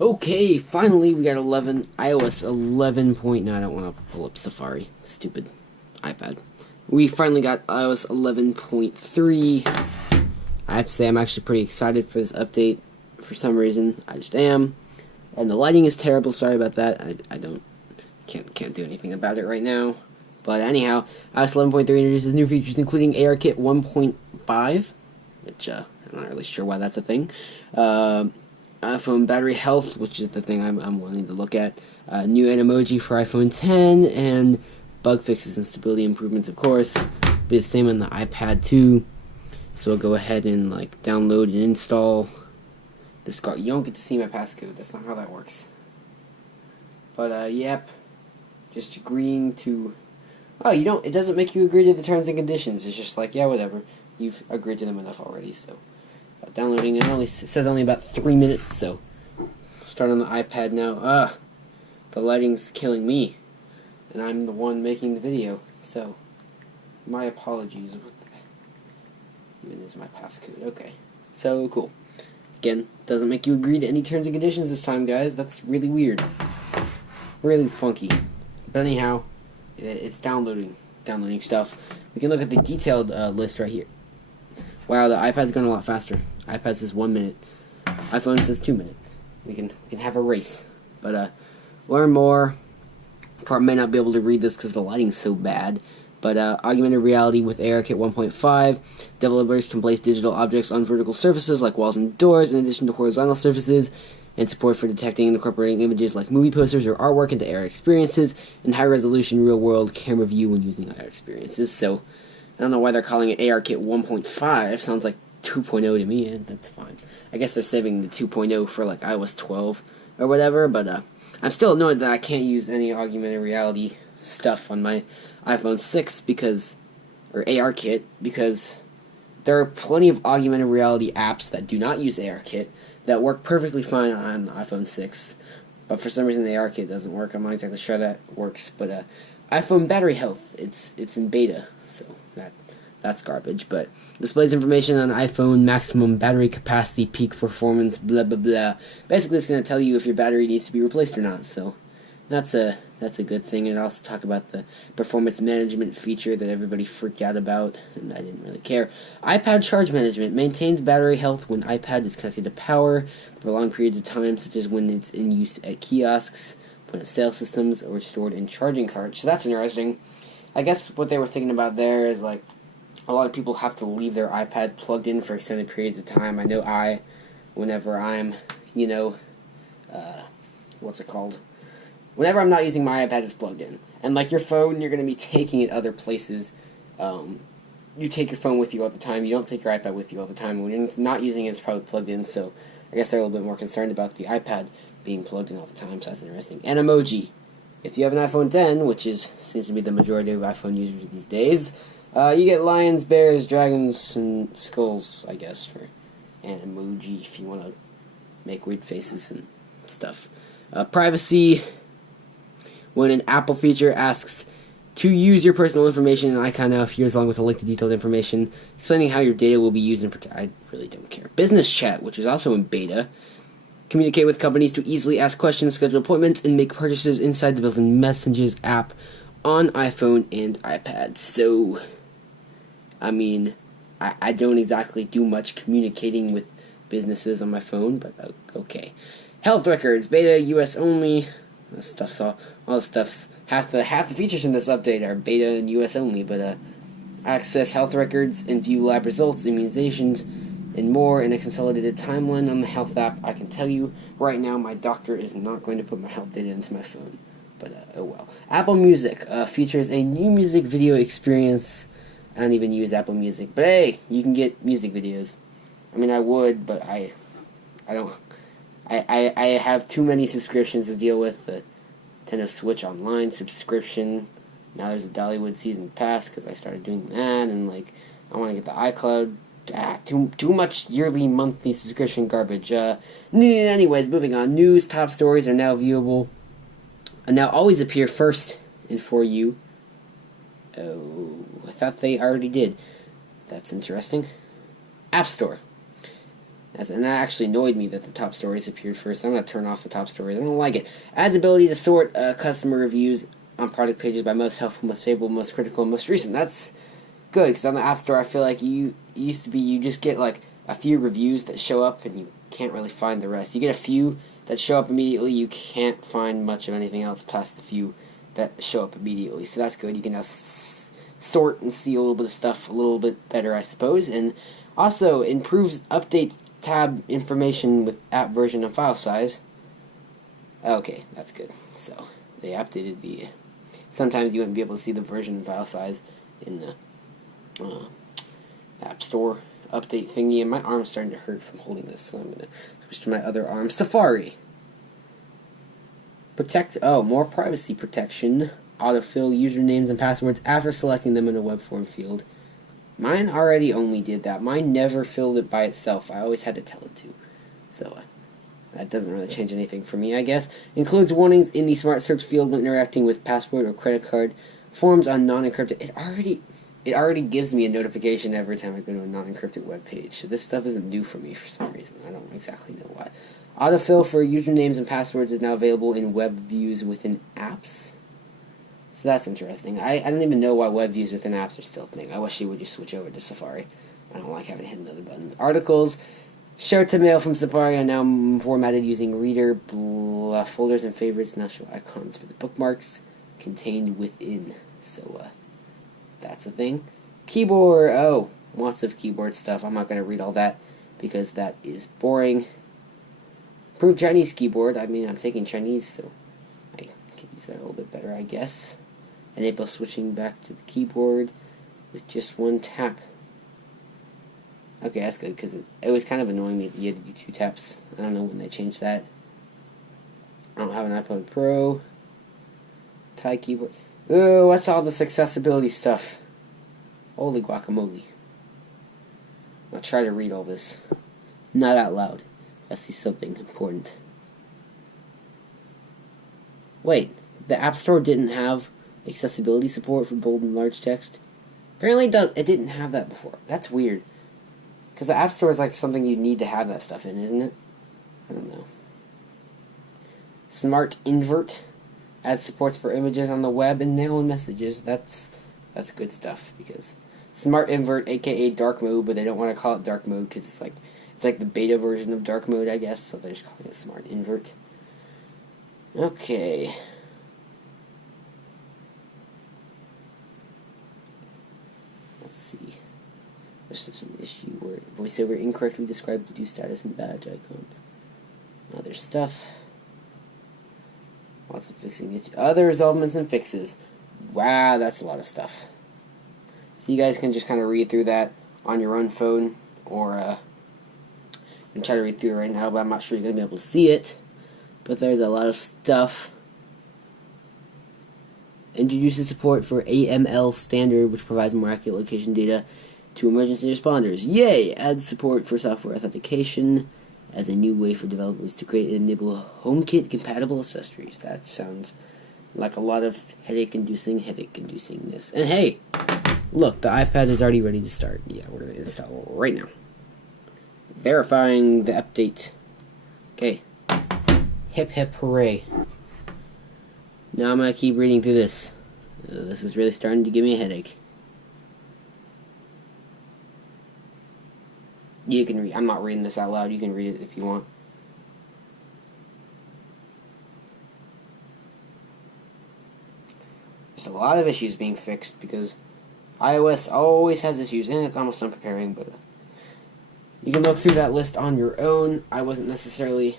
Okay, finally we got iOS 11. No, I don't want to pull up Safari. Stupid iPad. We finally got iOS 11.3. I have to say I'm actually pretty excited for this update. For some reason, I just am. And the lighting is terrible. Sorry about that. I can't do anything about it right now. But anyhow, iOS 11.3 introduces new features including ARKit 1.5, which I'm not really sure why that's a thing. iPhone battery health, which is the thing I'm wanting to look at. New Animoji for iPhone 10, and bug fixes and stability improvements, of course. Be the same on the iPad too. So I'll go ahead and download and install this card. You don't get to see my passcode. That's not how that works. But yep, just agreeing to. Oh, you don't. It doesn't make you agree to the terms and conditions. It's just like, yeah, whatever. You've agreed to them enough already. So downloading it says only about 3 minutes. So start on the iPad now. The lighting's killing me, and I'm the one making the video. So my apologies. Even is my passcode. Okay. So cool. Again, doesn't make you agree to any terms and conditions this time, guys. That's really weird. Really funky. But anyhow, it's downloading stuff. We can look at the detailed list right here. Wow, the iPad's going a lot faster. iPad says 1 minute. iPhone says 2 minutes. We can have a race. But learn more. Probably may not be able to read this because the lighting's so bad. But augmented reality with ARKit 1.5. Developers can place digital objects on vertical surfaces like walls and doors in addition to horizontal surfaces, and support for detecting and incorporating images like movie posters or artwork into AR experiences, and high-resolution real-world camera view when using AR experiences. So I don't know why they're calling it ARKit 1.5. Sounds like 2.0 to me, and that's fine. I guess they're saving the 2.0 for iOS 12 or whatever, but I'm still annoyed that I can't use any augmented reality stuff on my iPhone 6 or ARKit, because there are plenty of augmented reality apps that do not use ARKit that work perfectly fine on the iPhone 6, but for some reason the ARKit doesn't work. I'm not exactly sure that works, but iPhone battery health, it's in beta, so that's garbage. But displays information on iPhone maximum battery capacity, peak performance, blah blah blah. Basically, it's going to tell you if your battery needs to be replaced or not. So that's a good thing. And it also talk about the performance management feature that everybody freaked out about, and I didn't really care. iPad charge management maintains battery health when iPad is connected to power for long periods of time, such as when it's in use at kiosks, point-of-sale systems, or stored in charging carts. So that's interesting. I guess what they were thinking about there is a lot of people have to leave their iPad plugged in for extended periods of time. I know whenever I'm, what's it called? Whenever I'm not using my iPad, it's plugged in. And your phone, you're going to be taking it other places. You take your phone with you all the time. You don't take your iPad with you all the time. When you're not using it, it's probably plugged in. So I guess they're a little bit more concerned about the iPad being plugged in all the time. So that's interesting. And emoji. If you have an iPhone 10, which seems to be the majority of iPhone users these days, you get lions, bears, dragons, and skulls, I guess, for an emoji if you want to make weird faces and stuff. Privacy. When an Apple feature asks to use your personal information, an icon now appears along with a link to detailed information explaining how your data will be used and protected. I really don't care. Business chat, which is also in beta. Communicate with companies to easily ask questions, schedule appointments, and make purchases inside the built-in Messages app on iPhone and iPad. So, I mean, I don't exactly do much communicating with businesses on my phone, but okay. Health records, beta, US only. All the stuff's half the features in this update are beta and US only, but access health records and view lab results, immunizations, and more in a consolidated timeline on the health app. I can tell you right now, my doctor is not going to put my health data into my phone, but oh well. Apple Music features a new music video experience. I don't even use Apple Music, but hey, you can get music videos. I mean, I would, but I don't. I have too many subscriptions to deal with. The Nintendo Switch Online subscription. Now there's a Dollywood Season Pass because I started doing that, and I want to get the iCloud. Too much yearly, monthly subscription garbage. Anyways, moving on. News top stories are now viewable and now always appear first and for you. Oh, I thought they already did. That's interesting. App Store. And that actually annoyed me that the top stories appeared first. I'm going to turn off the top stories. I don't like it. Adds ability to sort customer reviews on product pages by most helpful, most favorable, most critical, and most recent. That's good, because on the App Store, I feel like you just get like a few reviews that show up, and you can't really find the rest. You get a few that show up immediately. You can't find much of anything else past the few that show up immediately. So that's good. You can now sort and see a little bit of stuff a little bit better, I suppose. And also improves update tab information with app version and file size. Okay, that's good. So they updated the. Sometimes you wouldn't be able to see the version and file size in the App Store update thingy, and my arm's starting to hurt from holding this, so I'm going to switch to my other arm. Safari. More privacy protection. Autofill usernames and passwords after selecting them in a web form field. Mine already only did that. Mine never filled it by itself. I always had to tell it to. So, that doesn't really change anything for me, I guess. Includes warnings in the smart search field when interacting with password or credit card forms on non-encrypted. It already gives me a notification every time I go to a non-encrypted web page. So this stuff isn't new for me for some reason. I don't exactly know why. Autofill for usernames and passwords is now available in web views within apps. So that's interesting. I don't even know why web views within apps are still a thing. I wish you would just switch over to Safari. I don't like having to hit another button. Articles shared to mail from Safari are now formatted using reader folders and favorites. Now show icons for the bookmarks contained within. So that's a thing. Keyboard. Oh, lots of keyboard stuff. I'm not going to read all that because that is boring. Improved Chinese keyboard. I mean, I'm taking Chinese, so I can use that a little bit better, I guess. Enable switching back to the keyboard with just one tap. Okay, that's good, because it was kind of annoying me that you had to do 2 taps. I don't know when they changed that. I don't have an iPod Pro. Thai keyboard. Oh, what's all this accessibility stuff? Holy guacamole. I'll try to read all this. Not out loud. I see something important. Wait, the App Store didn't have accessibility support for bold and large text? Apparently it didn't have that before. That's weird. Because the App Store is like something you need to have that stuff in, isn't it? I don't know. Smart Invert adds supports for images on the web and mail and messages. That's good stuff, because Smart Invert, aka dark mode, but they don't want to call it dark mode because it's like the beta version of dark mode, I guess, so they're just calling it Smart Invert. Okay. Let's see. There's just an issue where VoiceOver incorrectly described the do status and badge icons. Other stuff. Lots of fixing issues. Other resolvements and fixes. Wow, that's a lot of stuff. So you guys can just kind of read through that on your own phone, or you can try to read through it right now, but I'm not sure you're going to be able to see it. But there's a lot of stuff. Introduces support for AML standard, which provides more accurate location data to emergency responders. Yay! Adds support for software authentication as a new way for developers to create and enable HomeKit compatible accessories. That sounds like a lot of headache-inducingness. And hey, look, the iPad is already ready to start. Yeah, we're going to install right now. Verifying the update. Okay. Hip hip hooray. Now I'm going to keep reading through this. This is really starting to give me a headache. You can read. I'm not reading this out loud. You can read it if you want. There's a lot of issues being fixed because iOS always has issues, and it's almost done preparing, but you can look through that list on your own. I wasn't necessarily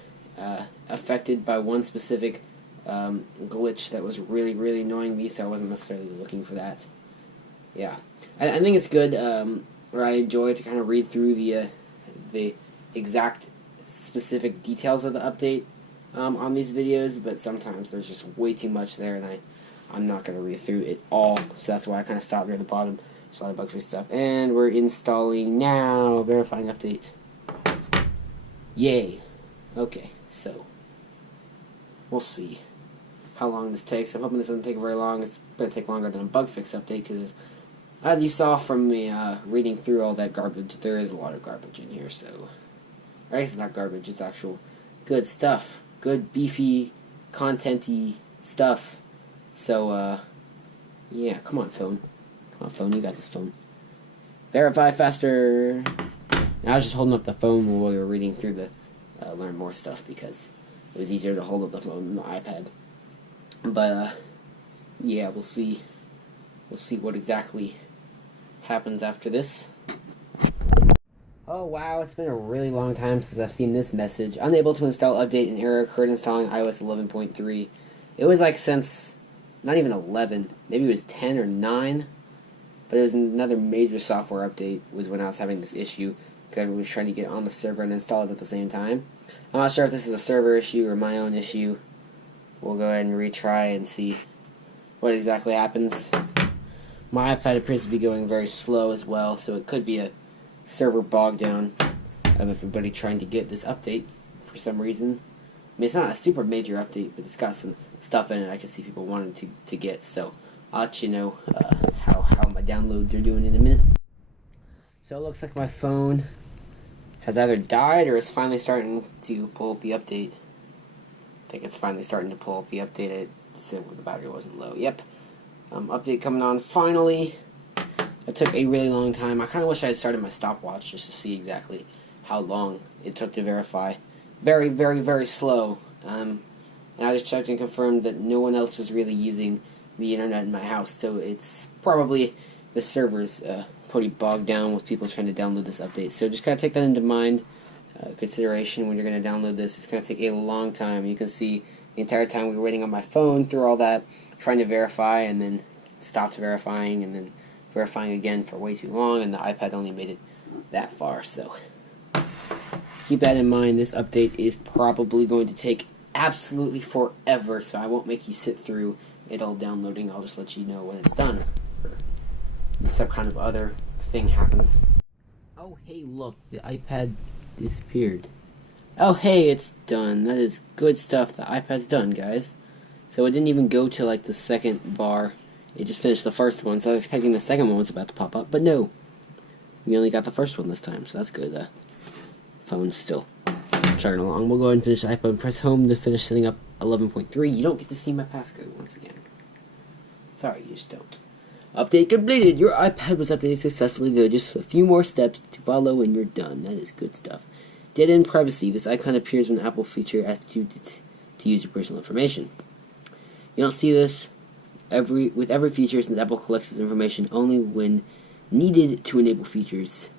affected by one specific glitch that was really, really annoying me, so I wasn't necessarily looking for that. Yeah. I think it's good, or I enjoy to kind of read through the exact specific details of the update on these videos, but sometimes there's just way too much there, and I'm not going to read through it all, so that's why I kind of stopped near the bottom. Just a lot of bug-free stuff. And we're installing now. Verifying update. Yay. Okay, so we'll see how long this takes. I'm hoping this doesn't take very long. It's going to take longer than a bug fix update, because as you saw from me reading through all that garbage, there is a lot of garbage in here, so I guess it's not garbage, it's actual good stuff. Good, beefy, content-y stuff. So, yeah, come on, phone. Come on, phone, you got this, phone. Verify faster. I was just holding up the phone while we were reading through the Learn More stuff because it was easier to hold up the phone than the iPad. But, yeah, we'll see. We'll see what exactly happens after this. Oh wow, it's been a really long time since I've seen this message. Unable to install update, and error occurred installing iOS 11.3. It was like since, not even 11, maybe it was 10 or 9, but it was another major software update was when I was having this issue, because everyone was trying to get on the server and install it at the same time. I'm not sure if this is a server issue or my own issue. We'll go ahead and retry and see what exactly happens. My iPad appears to be going very slow as well, so it could be a server bog down of everybody trying to get this update for some reason. I mean, it's not a super major update, but it's got some stuff in it I can see people wanting to get, so I'll let you know how my downloads are doing in a minute. So it looks like my phone has either died or is finally starting to pull up the update. I think it's finally starting to pull up the update. It said the battery wasn't low. Yep. Update coming on finally. It took a really long time. I kind of wish I had started my stopwatch just to see exactly how long it took to verify. Very, very, very slow. And I just checked and confirmed that no one else is really using the internet in my house, so it's probably the server's pretty bogged down with people trying to download this update. So just kind of take that into mind, consideration when you're going to download this. It's going to take a long time. You can see the entire time we were waiting on my phone through all that, trying to verify, and then stopped verifying, and then verifying again for way too long, and the iPad only made it that far, so keep that in mind. This update is probably going to take absolutely forever, so I won't make you sit through it all downloading. I'll just let you know when it's done, or some kind of other thing happens. Oh hey, look, the iPad disappeared. Oh hey, it's done. That is good stuff. The iPad's done, guys. So it didn't even go to like the second bar. It just finished the first one, so I was expecting the second one was about to pop up, but no. We only got the first one this time, so that's good. Phone's still chugging along. We'll go ahead and finish the iPhone. Press home to finish setting up 11.3. You don't get to see my passcode once again. Sorry, you just don't. Update completed. Your iPad was updated successfully. There are just a few more steps to follow and you're done. That is good stuff. Data and privacy. This icon appears when Apple feature asks you to use your personal information. You don't see this with every feature, since Apple collects this information only when needed to enable features.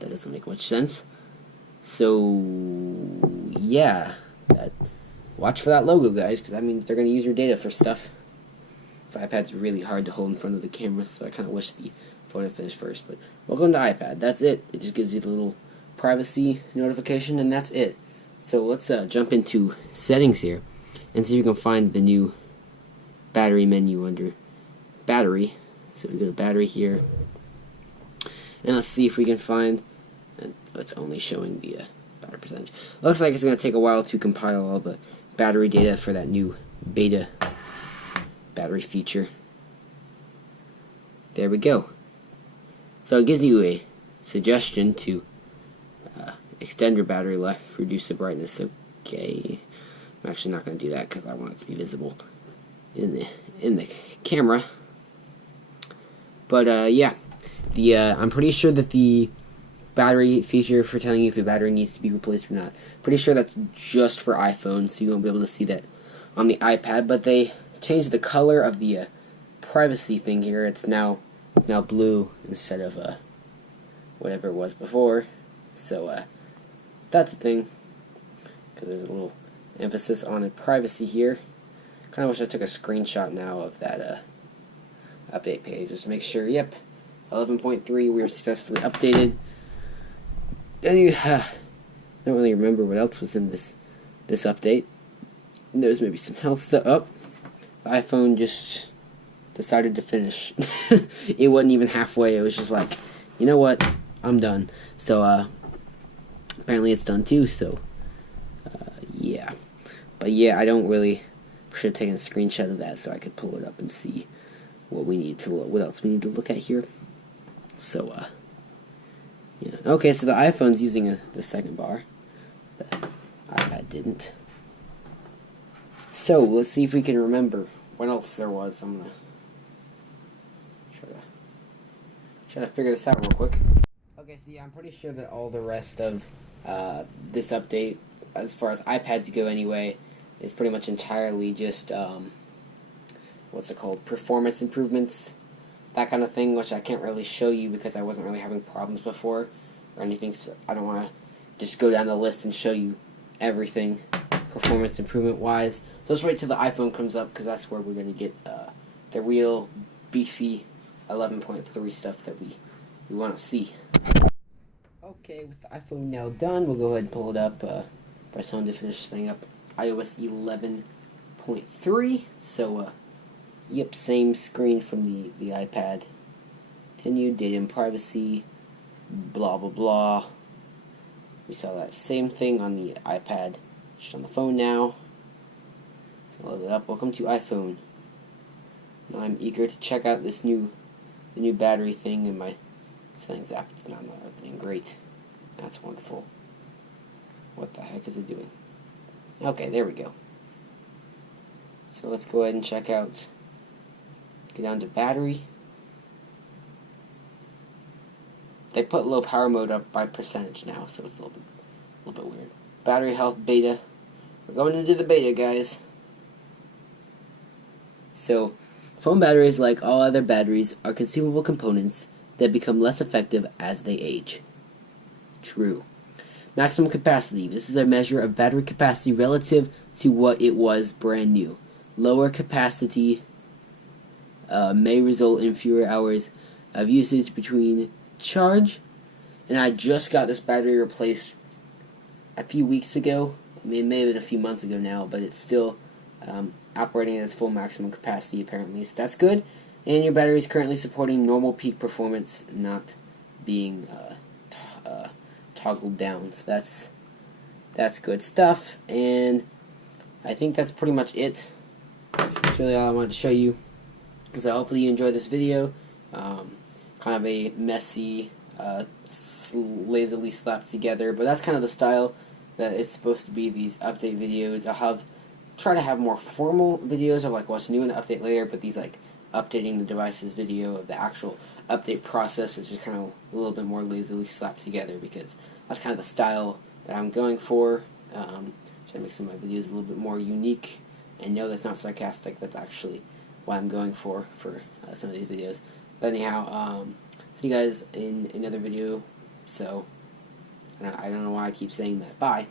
That doesn't make much sense. So, yeah. Watch for that logo, guys, because that means they're going to use your data for stuff. This iPad's really hard to hold in front of the camera, so I kind of wish the phone had finished first. But welcome to iPad. That's it. It just gives you the little privacy notification, and that's it. So let's jump into settings here and see if we can find the new battery menu under battery. So we go to battery here, and let's see if we can find, and it's only showing the battery percentage. Looks like it's going to take a while to compile all the battery data for that new beta battery feature. There we go. So it gives you a suggestion to extend your battery life, reduce the brightness. Okay, I'm actually not going to do that because I want it to be visible in the camera. But yeah, I'm pretty sure that the battery feature for telling you if your battery needs to be replaced or not, pretty sure that's just for iPhone, so you won't be able to see that on the iPad. But they changed the color of the privacy thing here. It's now blue instead of whatever it was before. So that's a thing, because there's a little emphasis on the privacy here. Kind of wish I took a screenshot now of that update page just to make sure. Yep, 11.3 we were successfully updated. And I don't really remember what else was in this update. There's maybe some health stuff. Oh, the iPhone just decided to finish. It wasn't even halfway. It was just like, you know what, I'm done. So apparently it's done too. So yeah, but yeah, I don't really should have taken a screenshot of that so I could pull it up and see what else we need to look at here. So yeah, okay, so the iPhone's using the second bar. The iPad didn't. So, let's see if we can remember what else there was. I'm gonna try to figure this out real quick. Okay, so yeah, I'm pretty sure that all the rest of this update, as far as iPads go anyway, is pretty much entirely just, what's it called, performance improvements, that kind of thing, which I can't really show you because I wasn't really having problems before, or anything, so I don't want to just go down the list and show you everything performance improvement wise. So let's wait till the iPhone comes up, because that's where we're going to get the real beefy 11.3 stuff that we want to see. Okay, with the iPhone now done, we'll go ahead and pull it up. Press home to finish setting up iOS 11.3. So, yep, same screen from the iPad. Continue, data and privacy, blah blah blah. We saw that same thing on the iPad, just on the phone now. So load it up. Welcome to iPhone. Now I'm eager to check out the new battery thing in my settings app. It's not opening. Great. That's wonderful. What the heck is it doing? Okay, there we go. So let's go ahead and check out. Get down to battery. They put low power mode up by percentage now, so it's a little bit weird. Battery health beta. We're going into the beta, guys. So, phone batteries, like all other batteries, are consumable components that become less effective as they age. True. Maximum capacity. This is a measure of battery capacity relative to what it was brand new. Lower capacity may result in fewer hours of usage between charge. And I just got this battery replaced a few weeks ago. I mean, it may have been a few months ago now, but it's still operating at its full maximum capacity apparently. So that's good. And your battery is currently supporting normal peak performance, not being toggled down. So that's good stuff. And I think that's pretty much it. That's really all I wanted to show you. So hopefully you enjoyed this video. Kind of a messy, lazily slapped together, but that's kind of the style that it's supposed to be, these update videos. I'll try to have more formal videos of like what's new in the update later, but these like updating the devices video of the actual update process is just kind of a little bit more lazily slapped together, because that's kind of the style that I'm going for. Trying to make some of my videos a little bit more unique, and no, that's not sarcastic, that's actually what I'm going for some of these videos. But anyhow, see you guys in another video. So, I don't know why I keep saying that. Bye.